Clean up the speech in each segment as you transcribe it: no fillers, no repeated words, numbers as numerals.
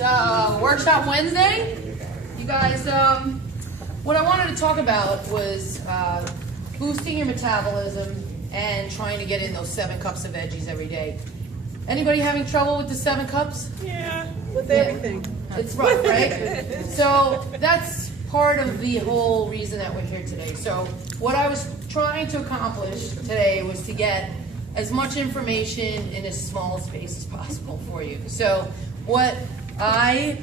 Workshop Wednesday. You guys, what I wanted to talk about was boosting your metabolism and trying to get in those 7 cups of veggies every day. Anybody having trouble with the 7 cups? Yeah, with everything. It's rough, right? So that's part of the whole reason that we're here today. So what I was trying to accomplish today was to get as much information in as small a space as possible for you. So what I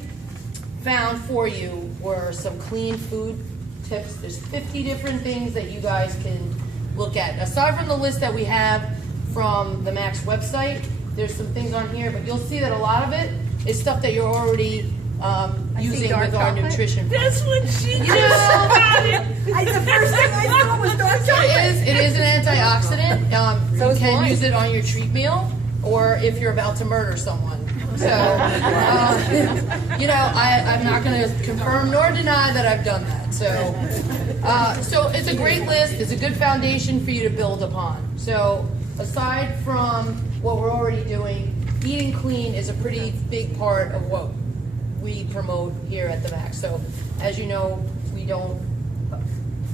found for you were some clean food tips. There's 50 different things that you guys can look at. Aside from the list that we have from the Max website, there's some things on here, but you'll see that a lot of it is stuff that you're already using with our nutrition. That's what she You just know, The first thing I saw was dark chocolate. it is an antioxidant. So You is can wine. use it on your treat meal or if you're about to murder someone. So, you know, I'm not going to confirm nor deny that I've done that. So it's a great list. It's a good foundation for you to build upon. So aside from what we're already doing, eating clean is a pretty big part of what we promote here at the Max. So as you know, we don't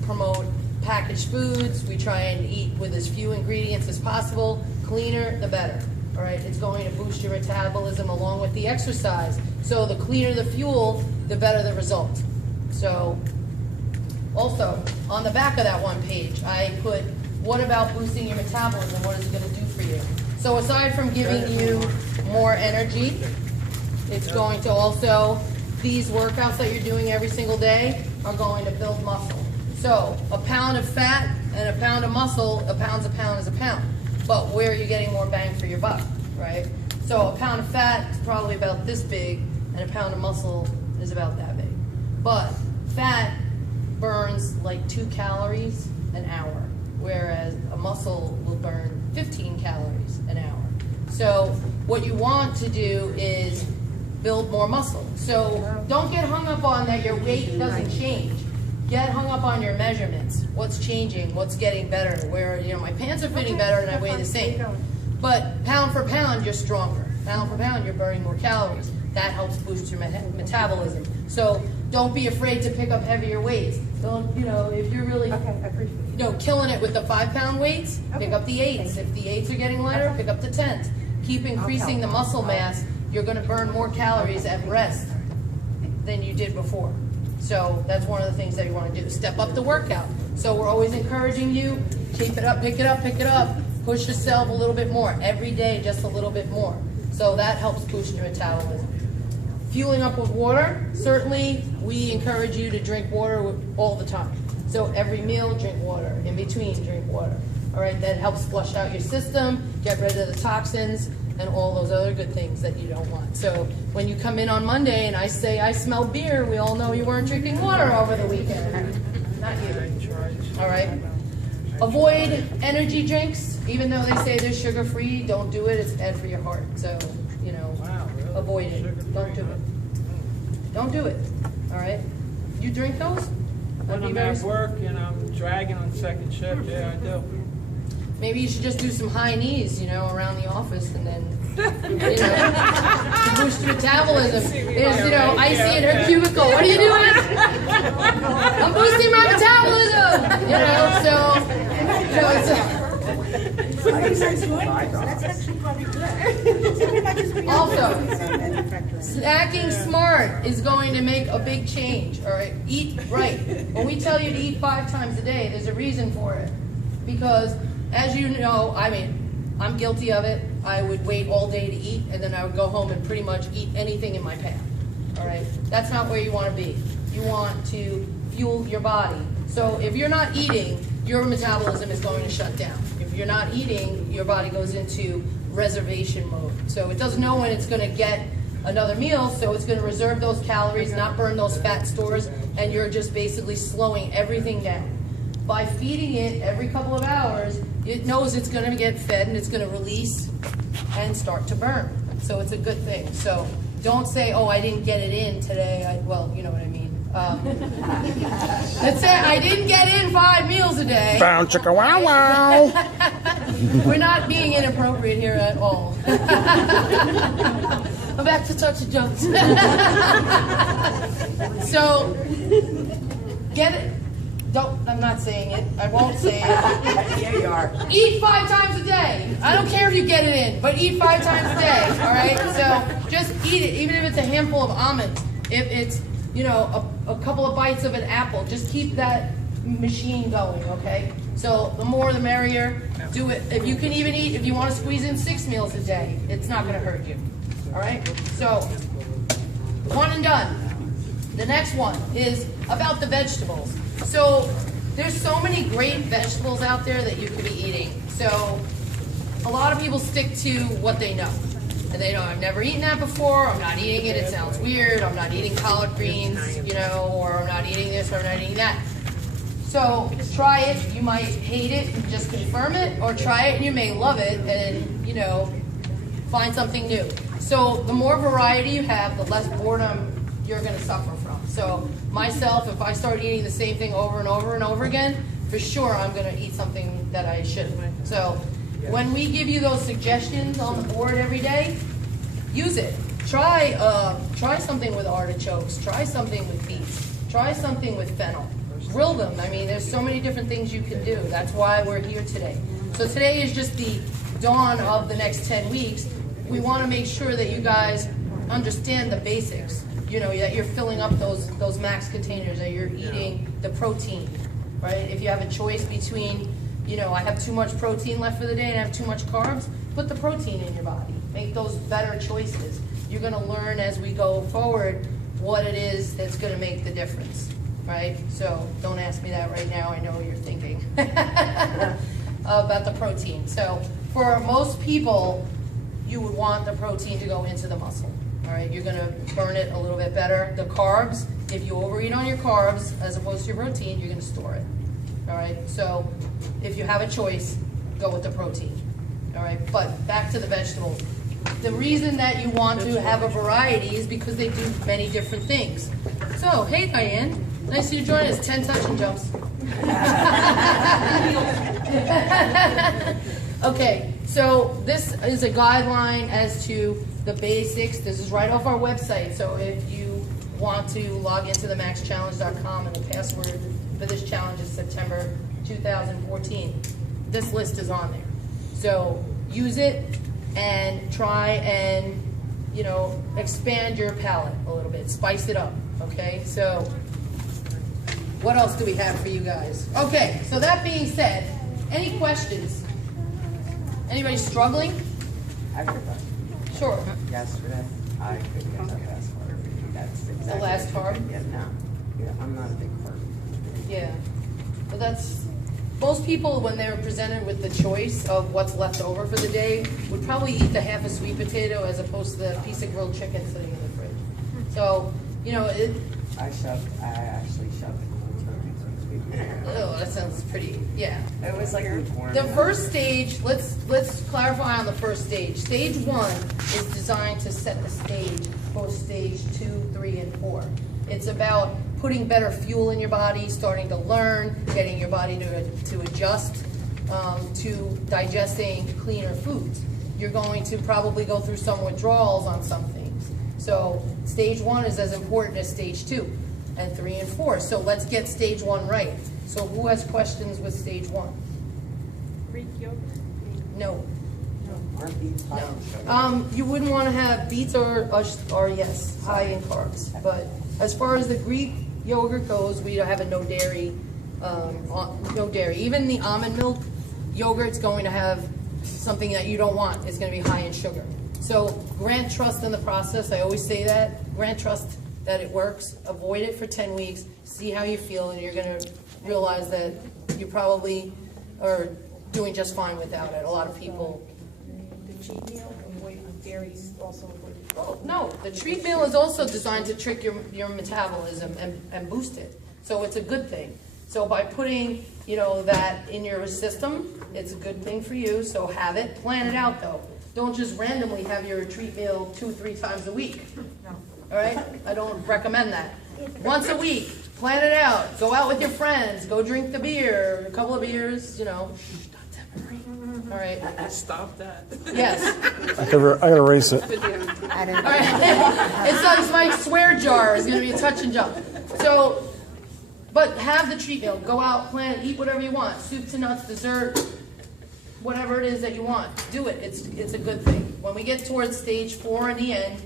promote packaged foods. We try and eat with as few ingredients as possible. Cleaner, the better. All right, it's going to boost your metabolism along with the exercise. So the cleaner the fuel, the better the result. So also, on the back of that one page, I put, what about boosting your metabolism? What is it going to do for you? So aside from giving you more energy, it's going to also, these workouts that you're doing every single day are going to build muscle. So a pound of fat and a pound of muscle, a pound is a pound. But where are you getting more bang for your buck, right? So a pound of fat is probably about this big, and a pound of muscle is about that big. But fat burns like 2 calories an hour, whereas a muscle will burn 15 calories an hour. So what you want to do is build more muscle. So don't get hung up on that your weight doesn't change. Get hung up on your measurements. What's changing? What's getting better? Where, you know, my pants are fitting better and I weigh the same. But pound for pound, you're stronger. Pound for pound, you're burning more calories. That helps boost your metabolism. So don't be afraid to pick up heavier weights. Don't, you know, if you're really, you know, killing it with the 5-pound weights, pick up the 8s. If the 8s are getting lighter, pick up the 10s. Keep increasing the muscle mass. You're going to burn more calories at rest than you did before. So that's one of the things that you want to do. Step up the workout. So we're always encouraging you, keep it up, pick it up, pick it up. Push yourself a little bit more. Every day, just a little bit more. So that helps boost your metabolism. Fueling up with water, certainly we encourage you to drink water all the time. So every meal, drink water. In between, drink water. All right, that helps flush out your system, get rid of the toxins, and all those other good things that you don't want. So when you come in on Monday and I say, I smell beer, we all know you weren't drinking water over the weekend. Not you. All right? Avoid energy drinks. Even though they say they're sugar-free, don't do it. It's bad for your heart. So, you know, avoid it. Don't do it. Don't do it. All right? You drink those? When I'm at work and I'm dragging on second shift, yeah, I do. Maybe you should just do some high knees, you know, around the office, and then, you know, to boost your metabolism. There's, you know, Icy in her cubicle. What are you doing? I'm boosting my metabolism. You know, so, That's actually probably good. Also, snacking smart is going to make a big change. All right, eat right. When we tell you to eat 5 times a day, there's a reason for it, because as you know, I mean, I'm guilty of it. I would wait all day to eat, and then I would go home and pretty much eat anything in my path. All right? That's not where you want to be. You want to fuel your body. So if you're not eating, your metabolism is going to shut down. If you're not eating, your body goes into reservation mode. So it doesn't know when it's going to get another meal, so it's going to reserve those calories, not burn those fat stores, and you're just basically slowing everything down. By feeding it every couple of hours, it knows it's going to get fed and it's going to release and start to burn. So it's a good thing. So don't say, oh, I didn't get it in today. Well, you know what I mean. Let's say I didn't get in 5 meals a day. Bow chicka wow wow. We're not being inappropriate here at all. I'm back to touch the jokes. So, get it. Don't, I'm not saying it. I won't say it. Yeah, you are. Eat 5 times a day. I don't care if you get it in, but eat 5 times a day, all right? So just eat it, even if it's a handful of almonds. If it's, you know, a couple of bites of an apple, just keep that machine going, okay? So the more the merrier. Do it. If you can even eat, if you want to squeeze in 6 meals a day, it's not going to hurt you, all right? So, one and done. The next one is about the vegetables. So there's so many great vegetables out there that you could be eating. So a lot of people stick to what they know. And they know, I've never eaten that before, I'm not eating it, it sounds weird, I'm not eating collard greens, you know, or I'm not eating this, or I'm not eating that. So try it, you might hate it and just confirm it, or try it and you may love it and, you know, find something new. So the more variety you have, the less boredom you're going to suffer from. So myself, if I start eating the same thing over and over and over again, for sure I'm going to eat something that I shouldn't. So when we give you those suggestions on the board every day, use it. Try something with artichokes. Try something with beets. Try something with fennel. Grill them. I mean, there's so many different things you can do. That's why we're here today. So today is just the dawn of the next 10 weeks. We want to make sure that you guys understand the basics. You know, that you're filling up those max containers, that you're eating the protein, right? If you have a choice between, you know, I have too much protein left for the day and I have too much carbs, put the protein in your body. Make those better choices. You're going to learn as we go forward what it is that's going to make the difference, right? So don't ask me that right now. I know what you're thinking about the protein. So for most people, you would want the protein to go into the muscle. All right, you're going to burn it a little bit better. The carbs, if you overeat on your carbs as opposed to your protein, you're going to store it. All right, so if you have a choice, go with the protein. All right, but back to the vegetables. The reason that you want to have a variety is because they do many different things. So, hey Diane, nice of you to join us. 10 touch and jumps. Okay, so this is a guideline as to the basics. This is right off our website, so if you want to log into the maxchallenge.com and the password for this challenge is September 2014, this list is on there. So use it and try and, you know, expand your palate a little bit, spice it up, okay? So what else do we have for you guys? Okay, so that being said, any questions? Anybody struggling? I forgot. Sure. Yesterday, I couldn't get that last part. That's exactly The last part? Yeah, no. Yeah, I'm not a big part. Yeah. Well, that's, most people, when they're presented with the choice of what's left over for the day, would probably eat the half a sweet potato as opposed to the piece of grilled chicken sitting in the fridge. So, you know, I actually shoved the cool turkey sweet potato. oh, that sounds pretty, yeah. It was like lukewarm. The first stage, let's clarify on the first stage. Stage 1 is designed to set the stage for stage 2, 3, and 4. It's about putting better fuel in your body, starting to learn, getting your body to adjust to digesting cleaner foods. You're going to probably go through some withdrawals on some things. So stage 1 is as important as stage 2 and 3 and 4. So let's get stage 1 right. So who has questions with stage 1? Greek yogurt? No. Aren't these high in sugar? You wouldn't want to have beets or yes, high in carbs. But as far as the Greek yogurt goes, we have a no dairy. No dairy. Even the almond milk yogurt's going to have something that you don't want. It's going to be high in sugar. So grant trust in the process. I always say that. Grant trust that it works. Avoid it for 10 weeks. See how you feel, and you're going to realize that you probably are doing just fine without it. A lot of people. The cheat meal, avoid dairies also avoid. Oh, no, the treat meal is also designed to trick your metabolism and boost it. So it's a good thing. So by putting, you know, that in your system, it's a good thing for you. So have it. Plan it out, though. Don't just randomly have your treat meal 2-3 times a week. All right? I don't recommend that. Once a week, plan it out. Go out with your friends. Go drink the beer, a couple of beers, you know. All right. Stop that. Yes. I gotta erase it. All right. It's my swear jar is going to be a touch and jump. So, but have the treat meal. Go out, plan, eat whatever you want. Soup to nuts, dessert, whatever it is that you want. Do it. It's a good thing. When we get towards stage 4 in the end,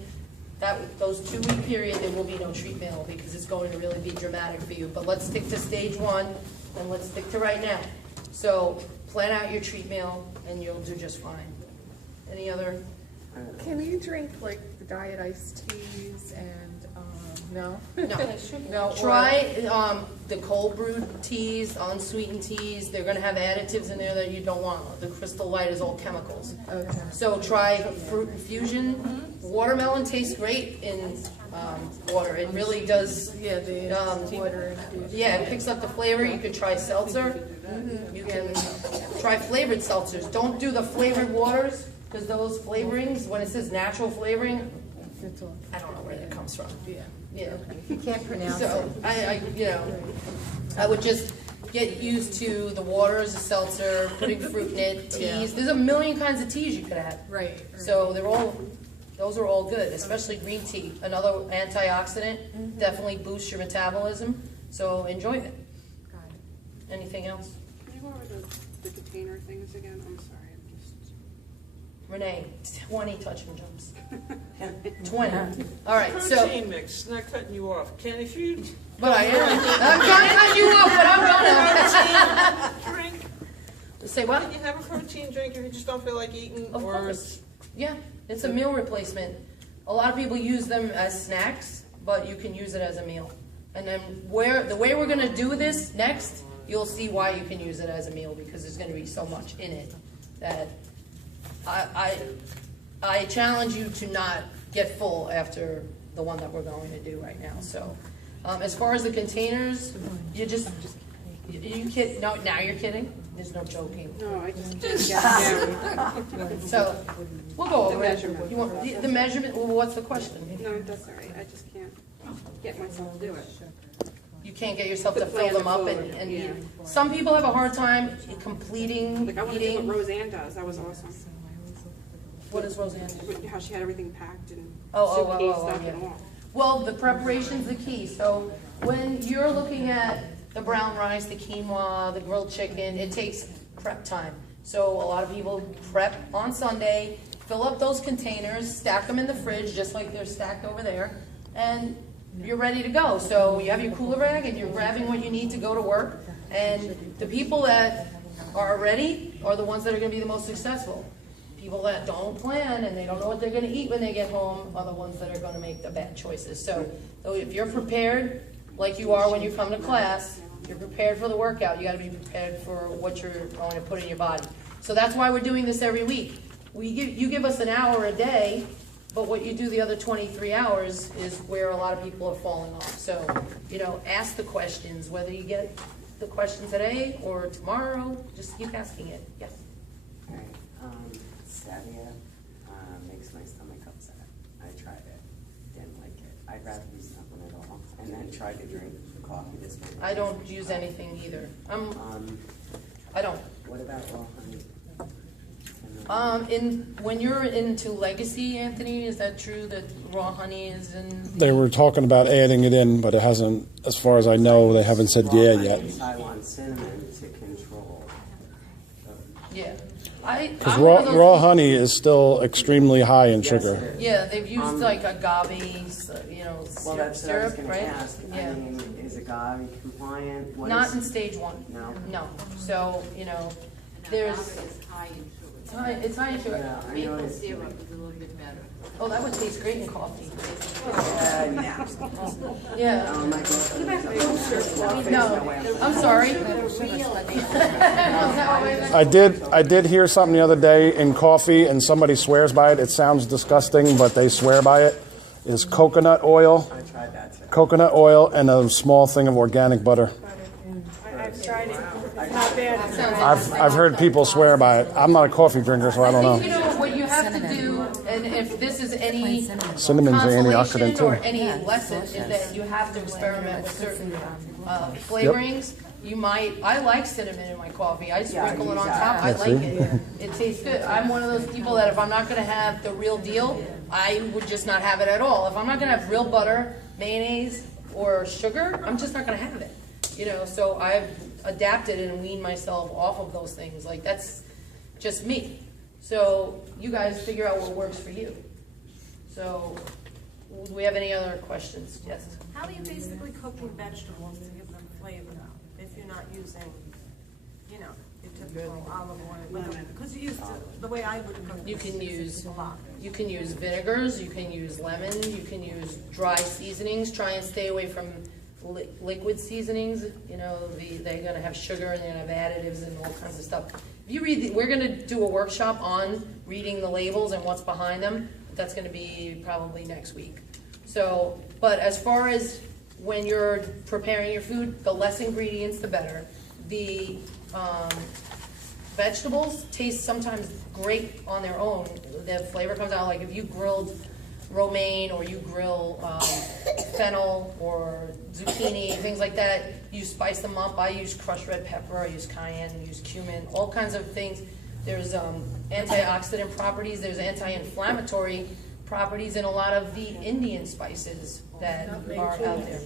those 2-week period, there will be no treat meal because it's going to really be dramatic for you. But let's stick to stage 1 and let's stick to right now. So plan out your treat meal and you'll do just fine. Any other? Can you drink like the diet iced teas and no? No. Try the cold brewed teas, unsweetened teas. They're going to have additives in there that you don't want. The Crystal Light is all chemicals. Okay. So try fruit infusion. Watermelon tastes great in water. It really does. Yeah, the water infusion. Yeah, it picks up the flavor. You can try seltzer. You can try flavored seltzers. Don't do the flavored waters because those flavorings, when it says natural flavoring, I don't know where that comes from. Yeah. You can't pronounce it. So I would just get used to the waters, the seltzer, putting fruit in it, teas. Yeah. There's a million kinds of teas you could have. Right. So those are all good, especially green tea. Another antioxidant, definitely boosts your metabolism. So enjoy it. Got it. Anything else? Can you go over the container things again? I'm sorry, I'm just... Renee, 20 touch and jumps. 20. All right, so, Protein mix, not cutting you off. Ken, if you but I am. I'm trying to cut you off, but I'm gonna. drink, Say what? can you have a protein drink if you just don't feel like eating? Of or course. Yeah, it's a meal replacement. A lot of people use them as snacks, but you can use it as a meal. And then the way we're going to do this next, you'll see why you can use it as a meal because there's going to be so much in it that I challenge you to not get full after the one that we're going to do right now. So as far as the containers, you kid? No, now you're kidding? There's no joking. No, I just can't get there. So we'll go over The it. measurement. You want the measurement? Well, what's the question? No, that's all right, I just can't get myself to do it. You can't get yourself to To fill plan them the up food, and yeah. eat. Some people have a hard time completing Like, I want to do eating. what Roseanne does, that was awesome. What is Roseanne do? How she had everything packed and Oh, suitcase stuff yeah. and all. Well, the preparation's the key. So when you're looking at the brown rice, the quinoa, the grilled chicken, it takes prep time. So a lot of people prep on Sunday, fill up those containers, stack them in the fridge just like they're stacked over there, and you're ready to go. So you have your cooler bag and you're grabbing what you need to go to work. And the people that are ready are the ones that are going to be the most successful. People that don't plan and they don't know what they're going to eat when they get home are the ones that are going to make the bad choices. So if you're prepared, like you are when you come to class, you're prepared for the workout, you got to be prepared for what you're going to put in your body. So that's why we're doing this every week. You give us an hour a day, but what you do the other 23 hours is where a lot of people are falling off. So, ask the questions, whether you get the question today or tomorrow, just keep asking it. Yes. Alright, stevia makes my stomach upset. I tried it, didn't like it. I'd rather use nothing at all. And then tried to drink coffee this morning. I don't use anything either. I don't. What about raw honey? When you're into legacy, Anthony, is that true that raw honey is in? They were talking about adding it in, but it hasn't, as far as I know, they haven't said yeah yet. I want cinnamon to control. Yeah. Because raw honey is still extremely high in Yes, sugar. it is. Yeah, they've used like agave, Well, that's what I was syrup, going right? to ask. Yeah. I mean, is agave compliant? What Not is- in stage 1. No? No. So, there's. It's high in sugar. It's high in sugar. Yeah, I Maple noticed. syrup is a little bit better. Oh, that would taste great in coffee. Yeah. Yeah. My girlfriend- No, I'm sorry. I did hear something the other day in coffee, and somebody swears by it. It sounds disgusting, but they swear by it. Is coconut oil, I tried that too. coconut oil, and a small thing of organic butter. I've tried it. It's not bad. I've heard people swear by it. I'm not a coffee drinker, so I don't I think, know. what you have to do, and if this is any Cinnamon's an antioxidant consolation or too. any lesson, is that you have to experiment with certain flavorings. I like cinnamon in my coffee. I sprinkle it on use top. that. I Yeah, like see? it. It tastes good. I'm one of those people that if I'm not gonna have the real deal, I would just not have it at all. If I'm not gonna have real butter, mayonnaise, or sugar, I'm just not gonna have it. You know, so I've adapted and weaned myself off of those things. Like, that's just me. So you guys figure out what works for you. So, do we have any other questions? Yes? How are you basically cooking vegetables to give them flavor if you're not using, you know, your typical olive oil? Because you used to, the way I would cook. You can use a lot. You can use vinegars, you can use lemon, you can use dry seasonings. Try and stay away from liquid seasonings. You know, they're gonna have sugar and they're gonna have additives and all kinds of stuff. If you read, we're gonna do a workshop on reading the labels and what's behind them. That's gonna be probably next week. So, but as far as when you're preparing your food, the less ingredients, the better. The vegetables taste sometimes great on their own. The flavor comes out, like if you grilled romaine or you grill fennel or zucchini, things like that, you spice them up. I use crushed red pepper, I use cayenne, I use cumin, all kinds of things. There's antioxidant properties, there's anti-inflammatory properties in a lot of the Indian spices that are out there.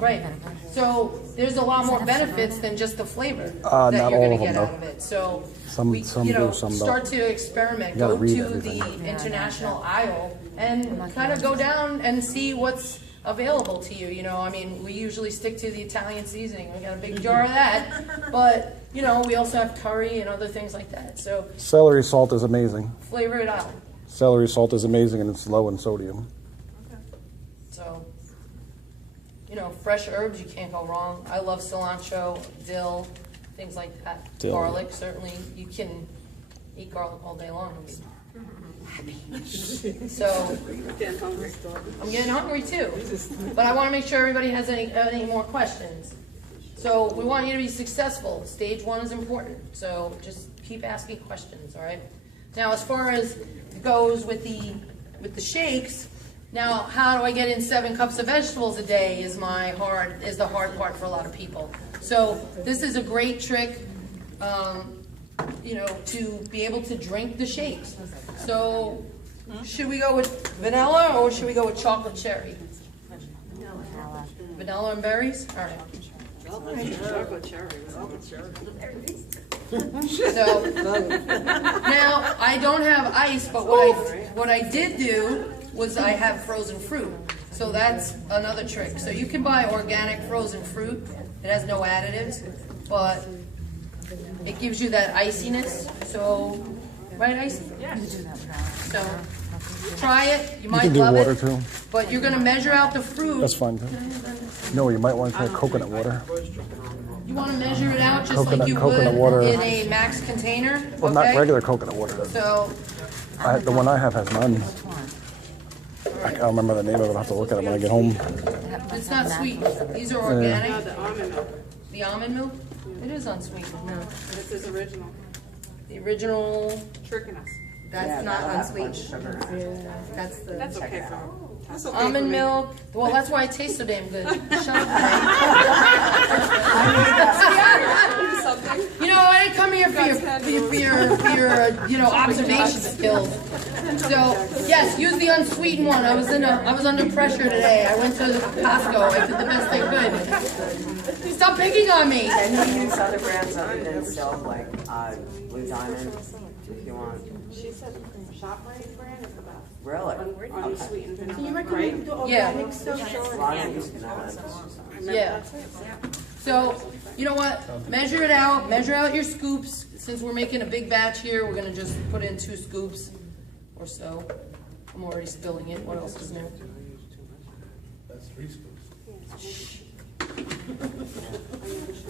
Right. So there's a lot more benefits than just the flavor that not you're all going of to get them, out of it. So Some we, you know, do, some don't. start to experiment. You gotta Go read to everything. the international aisle and kind of go down and see what's available to you. You know, I mean, we usually stick to the Italian seasoning. We got a big jar of that, but you know, we also have curry and other things like that. So Celery salt is amazing. flavor it out. Celery salt is amazing and it's low in sodium. So, you know, fresh herbs, you can't go wrong. I love cilantro, dill, things like that. Dill. Garlic, certainly. You can eat garlic all day long and be happy. So, Getting hungry. I'm getting hungry too. But I want to make sure everybody has any more questions. So, we want you to be successful. Stage 1 is important. So, just keep asking questions, all right? Now, as far as goes with the shakes, now how do I get in 7 cups of vegetables a day is the hard part for a lot of people. So this is a great trick, you know, to be able to drink the shakes. So should we go with vanilla or should we go with chocolate cherry? Vanilla and berries? All right. Chocolate cherry. So now I don't have ice, but what I did do was I have frozen fruit. So that's another trick. So you can buy organic frozen fruit. It has no additives, but it gives you that iciness. So, right, Icy? Yeah. So try it. You might can do love water it. too. But you're gonna measure out the fruit. That's fine too. No, you might want to try coconut water. You want to measure it out just Coconut- like you coconut would water. in a Max container. Well, okay? not regular coconut water. So The one I have has none. I can't remember the name of it. I'll have to look at it when I get home. it's not sweet. These are organic. The almond milk. The almond milk? It is unsweeted. No. But it says original. The original. Tricking us. That's not unsweet. Sugar. That's the. That's okay for That's okay Almond for me. milk. Well, that's why it tastes so damn good. Shut up. You know, I didn't come here for your you know, observation skills. So yes, use the unsweetened one. I was under pressure today. I went to Costco. I did the best I could. Stop picking on me. And you use other brands other than Silk, like Blue Diamond, if you want. She said ShopRite brand is the best. Really? Unsweetened vanilla. Yeah. A lot of these can have it. Yeah. So, you know what? Measure it out. Measure out your scoops. Since we're making a big batch here, we're gonna just put in 2 scoops or so. I'm already spilling it. What else is new? That's 3 scoops.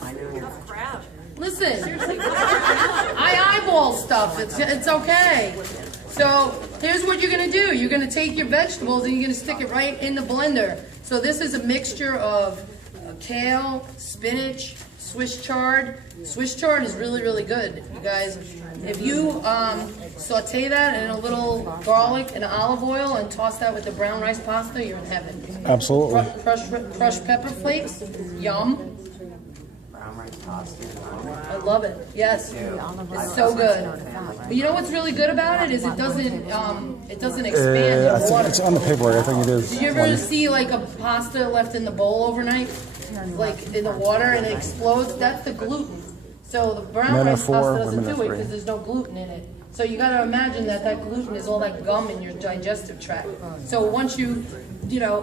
I know. Crap. Listen, I eyeball stuff. It's okay. So here's what you're gonna do. You're gonna take your vegetables and you're gonna stick it right in the blender. So this is a mixture of kale, spinach, Swiss chard. Swiss chard is really, really good, you guys. If you saute that in a little garlic and olive oil and toss that with the brown rice pasta, you're in heaven. Absolutely. Crushed pepper flakes, yum. Brown rice pasta. I love it. Yes, it's so good. But you know what's really good about it is it doesn't expand I in think water. it's on the paperwork. I think it is. Did you ever see like a pasta left in the bowl overnight, like in the water, and it explodes? That's the gluten. So the brown Men are rice 4, pasta doesn't women are do it 3. because there's no gluten in it. So you got to imagine that gluten is all that gum in your digestive tract. So once you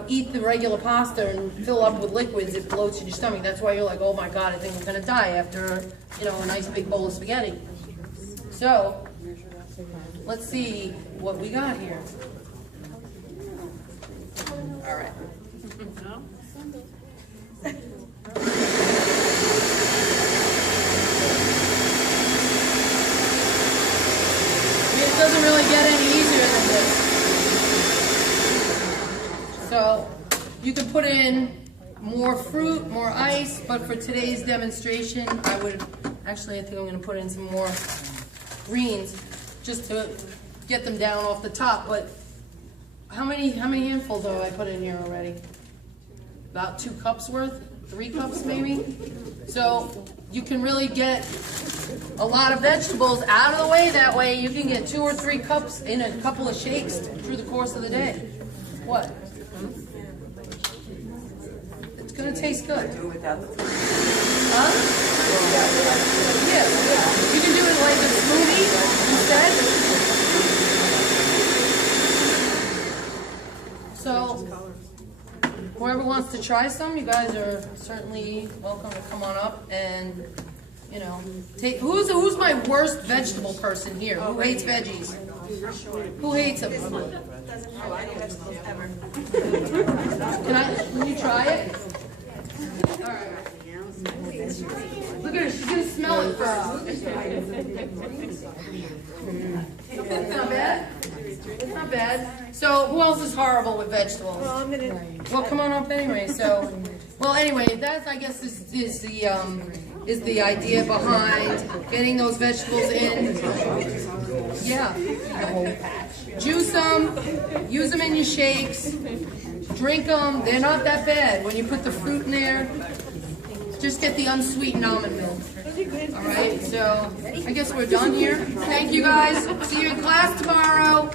eat the regular pasta and fill up with liquids, it bloats in your stomach. That's why you're like, oh my God, I think I'm gonna die after a nice big bowl of spaghetti. So let's see what we got here. All right. It doesn't really get any easier than this. So you can put in more fruit, more ice, but for today's demonstration, I think I'm going to put in some more greens just to get them down off the top. But how many handfuls have I put in here already? About 2 cups worth, 3 cups maybe. So you can really get a lot of vegetables out of the way. That way you can get 2 or 3 cups in a couple of shakes through the course of the day. What? It's gonna taste good. Do it without the fruit. Huh? Yeah. You can do it like a smoothie instead. So whoever wants to try some, you guys are certainly welcome to come on up and take. Who's my worst vegetable person here? Who hates veggies? Who hates them? Can you try it? All right. Look at her. She's gonna smell it first. It's not bad. It's not bad. So who else is horrible with vegetables? Well, come on up anyway. So, anyway, that's I guess is the idea behind getting those vegetables in. Yeah. Juice them, use them in your shakes, drink them. They're not that bad. When you put the fruit in there, just get the unsweetened almond milk. All right, so I guess we're done here. Thank you guys. See you in class tomorrow.